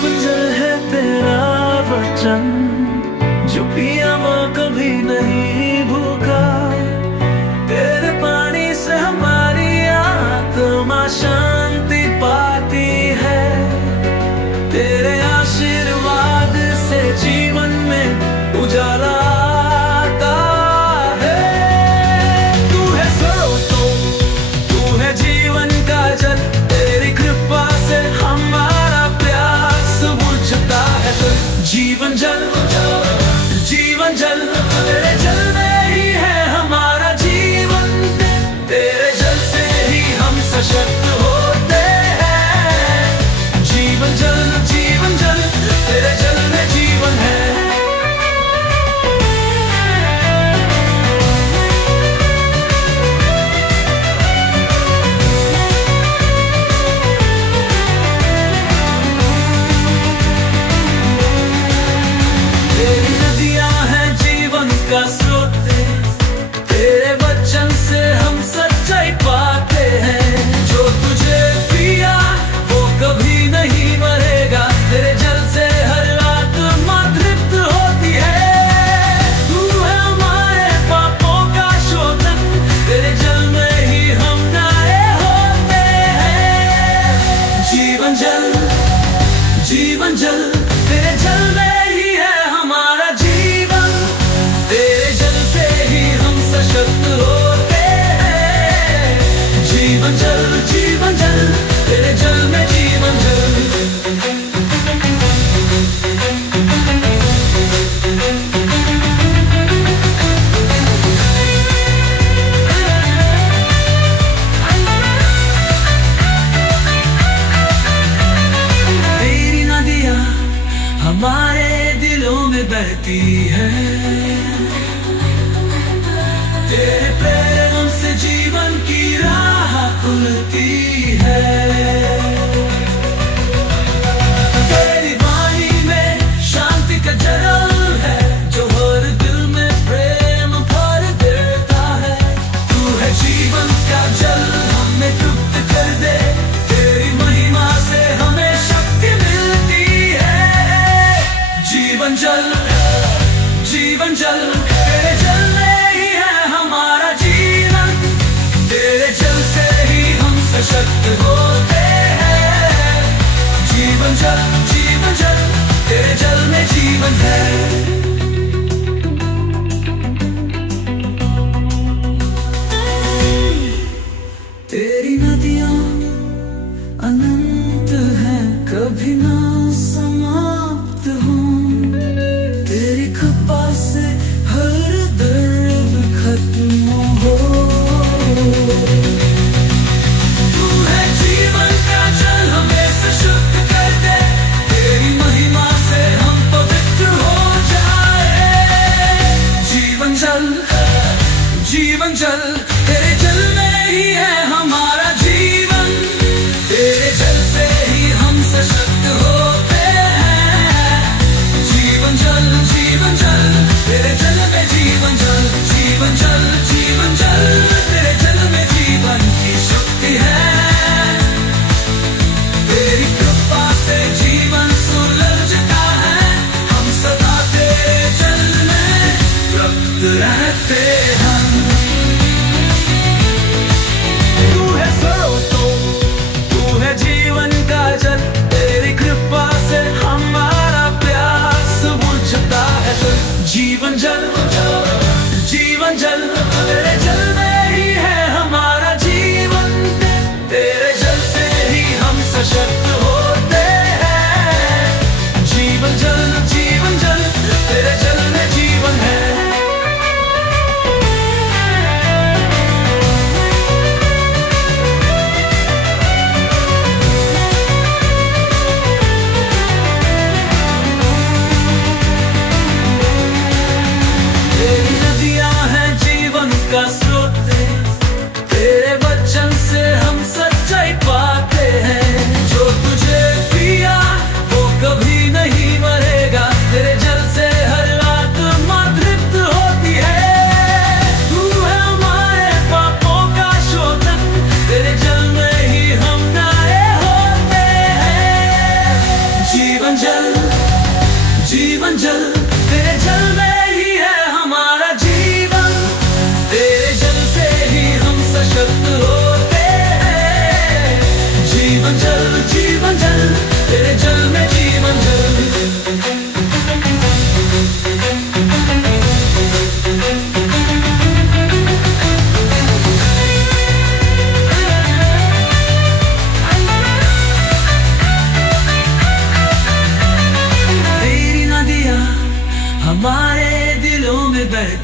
जीवन जल है तेरा वचन, जो पिया वो कभी नहीं भूखा। तेरे पानी से हमारी आत्मा शांति पाती है। तेरे आशीर्वाद से जीवन में उजाला आता है। तू है स्रोतों, तू है जीवन का जल, तेरी कृपा से हमारा प्यास बुझता है। जीवन जल, जीवन जल, तेरे जल में ही है हमारा जीवन। तेरे जल से ही हम सशक्त होते हैं। जीवन जल, जीवन जल, तेरे जल में जीवन है। तेरी नदियां हैं जीवन का स्रोत, तेरे वचन से हम सच्चाई पाते हैं। जो तुझे पिया वो कभी नहीं मरेगा। तेरे जल से हर आत्मा तृप्त होती है। तू है हमारे पापों का शोधन, तेरे जल में ही हम नए होते हैं। जीवन जल, जीवन जल, तेरे जल में ही है हमारा जीवन। तेरे जल से ही हम सशक्त होते हैं। जीवन जल, जीवन जल, तेरे जल में जीवन जल। तेरी नदियां हमारे दिलों में बहती है। तेरे प्रेम से जीवन की राह खुलती है। तेरी वाणी में शांति का जल है, जो हर दिल में प्रेम भर देता है। तू है जीवन का जल, हमें तृप्त कर दे। तेरी महिमा से हमें शक्ति मिलती है। जीवन जल, जीवन जल, तेरे जल में ही है हमारा जीवन। तेरे जल से ही हम सशक्त होते हैं। जीवन जल, जीवन जल, तेरे जल में जीवन है। तेरी नदियां अनंत हैं, कभी ना समाप्त हों। तेरी कृपा से हर दर्द खत्म हो। तू है जीवन का जल, हमें सशक्त कर दे। तेरी महिमा से हम पवित्र हो जाए। जीवन जल, जीवन जल, तेरे जल में ही है हमारा जीवन। तेरे जल से ही हम सशक्त होते हैं। जीवन जल, जीवन जल, तेरे जल में जीवन जल। जीवन जल, जीवन जल, तेरे जल में जीवन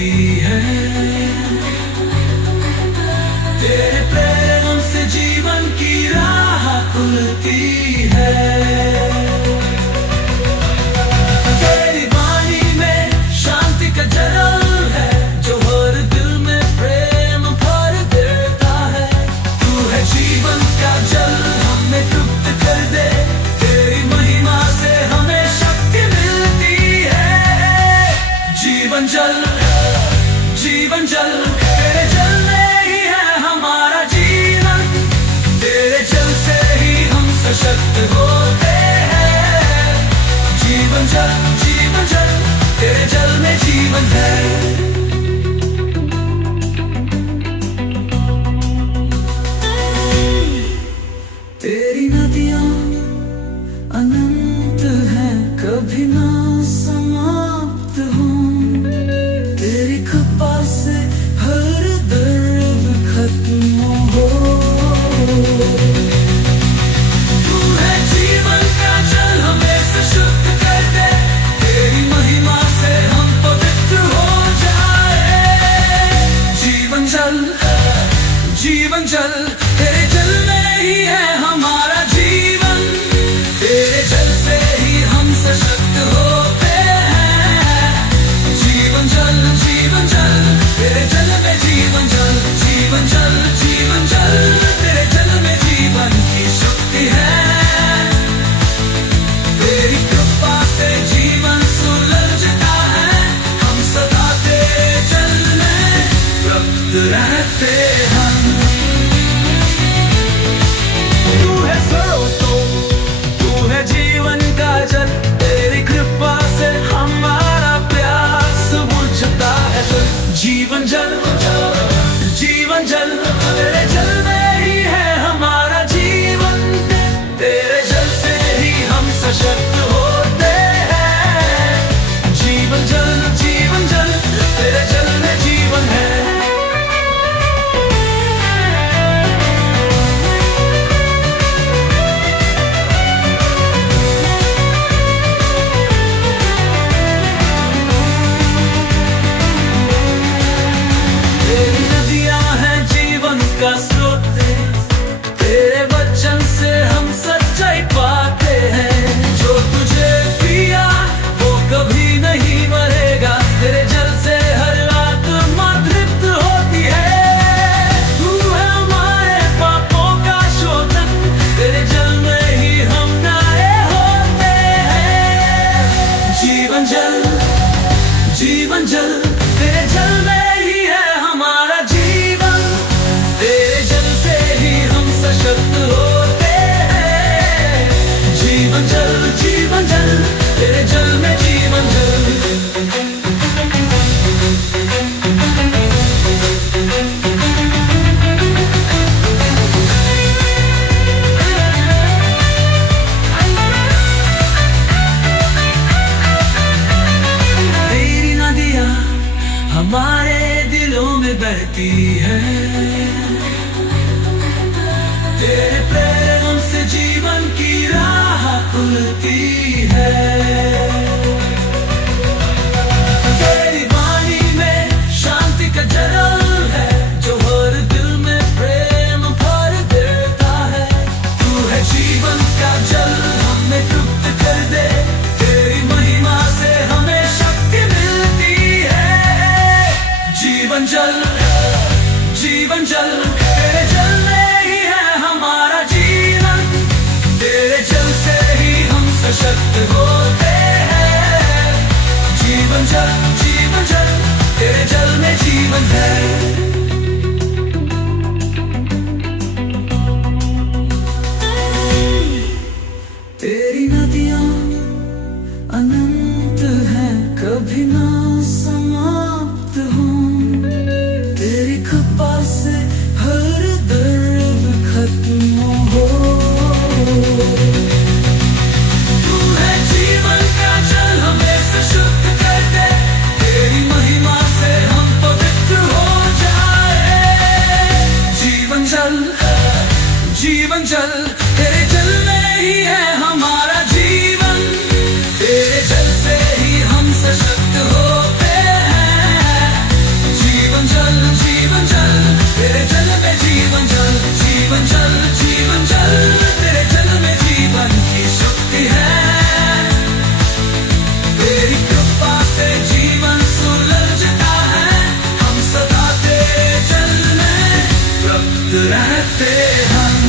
बहती है। तेरे प्रेम से जीवन की राह खुलती है। तेरी वाणी में शांति का जल है, जो हर दिल में प्रेम भर देता है। तू है जीवन का जल, हमें तृप्त कर दे। तेरी महिमा से हमें शक्ति मिलती है। जीवन जल, जीवन जल, तेरे जल में ही है हमारा जीवन। तेरे जल से ही हम सशक्त होते हैं। जीवन जल, जीवन जल, तेरे जल में जीवन है। तेरी नदियां अनंत हैं, कभी ना समाप्त हों। तेरी कृपा से हर दर्द खत्म हो। तू है जीवन का जल, हमें शुद्ध कर दे। तेरी महिमा से हम पवित्र हो जाए। जीवन जल, जीवन जल, तेरे जल में ही है हमारा जीवन। तेरे जल से ही हम सशक्त होते हैं। जीवन जल, जीवन जल, तेरे जल में जीवन जल। जीवन जल, जीवन जल, तेरे जल में जीवन की शक्ति है। तेरी कृपा से जीवन सुलझता है। हम सदा तेरे जल में तृप्त रहते हैं। तू है स्रोतों, तू है जीवन का जल। तेरी कृपा से हमारा प्यास बुझता है। जीवन जल, जीवन जल, तेरे जल में ही है हमारा जीवन। तेरे जल से ही हम सशक्त होते हैं। जीवन जल, जीवन जल, तेरे जल में जीवन है। तेरी नदियां हैं जीवन का स्रोत। तेरे वचन से हम सच्चाई पाते हैं। जो तुझे पिया वो कभी नहीं मरेगा। तेरे जल से हर आत्मा तृप्त होती है। तू है हमारे पापों का शोधन। तेरे जल में ही हम नए होते हैं। जीवन जल, जीवन जल, तेरे जल में ही है हमारा जीवन। तेरे जल से ही हम सशक्त होते हैं। जीवन जल, जीवन जल, तेरे जल में जीवन जल। तेरी नदियां हमारे दिलों में बहती है। तेरे प्रेम से जीवन की राह खुलती है। तेरी वाणी में शांति का जल है, जो हर दिल में प्रेम भर देता है। तू है जीवन का जल, हमें तृप्त कर दे। तेरी महिमा से हमें शक्ति मिलती है। जीवन जल, जीवन जल, तेरे जल में ही है हमारा जीवन। तेरे जल से ही हम सशक्त होते हैं। जीवन जल, जीवन जल, तेरे जल में जीवन है। तेरी नदियां अनंत हैं, कभी ना समाप्त हों। तेरी कृपा से हर दर्द खत्म हो। तू है जीवन का जल, हमें शुद्ध कर दे। तेरी महिमा से हम पवित्र हो जाए। जीवन जल, जीवन जल, तेरे जल में ही है हमारा जीवन। तेरे जल से ही हम सशक्त होते हैं। हम